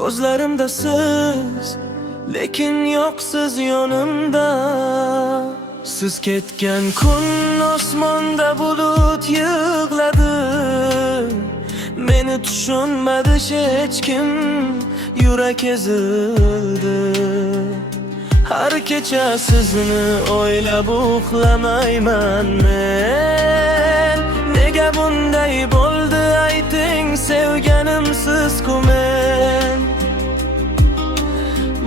Ko'zlarimda siz, lekin yo'qsiz yonimda. Siz ketgan kun osmonda bulut yig'ladi. Meni tushunmadi hech kim, yurak ezildi. Har kecha sizni o'ylab uxlamayman men. Nega bunday bo'ldi ayting, sevganimsiz-ku men.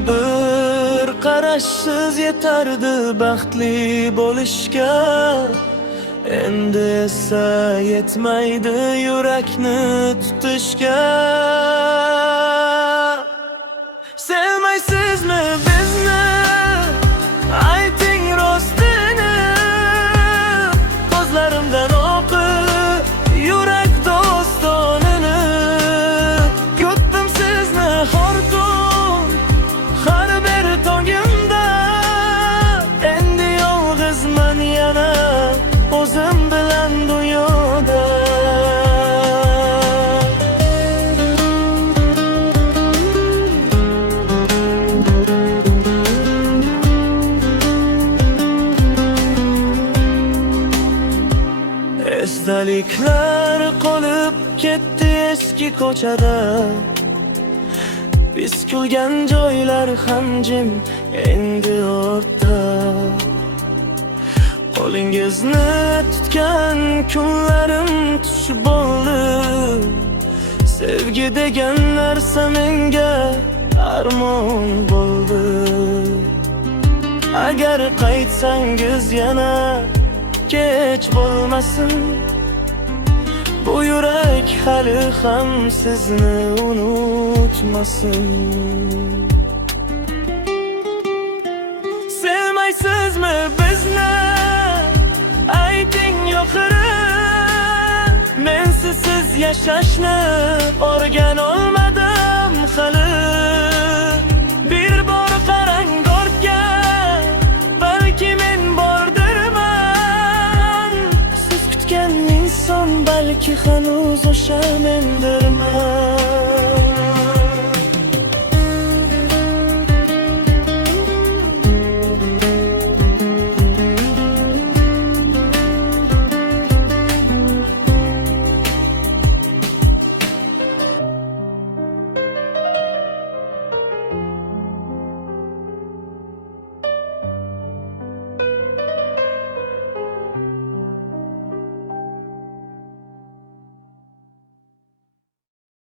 Bir qarashsiz yetardi baxtli bo'lishga. Endi esa yetmaydi yurakni tutishga. Sevmaysizmi bizni? Ayting rostini. Ko'zlarimdan o'qib yurak dostonini. Kutdim sizni har tun, har bir tongimda. Endi yolg'izman yana o'zim bilan dunyoda. Esdaliklar qolib ketdi eski ko'chada. Biz kulgan joylar ham jim endi ortda. Qo'lingizni tutgan kunlarim tush bo'ldi. Sevgi degan narsa menga armon bo'ldi. Agar qaytsangiz yana kech bo'lmasin. Bu yurak hali ham sizni unutmasin. Sevmaysizmi bizni? Ayting yo'qiri. Men sizsiz yashashni o'rgan olmadim hali. Bir bor qarang ortga, balki men bordirman. Siz kutgan inson balki hanuz o'sha mendirman.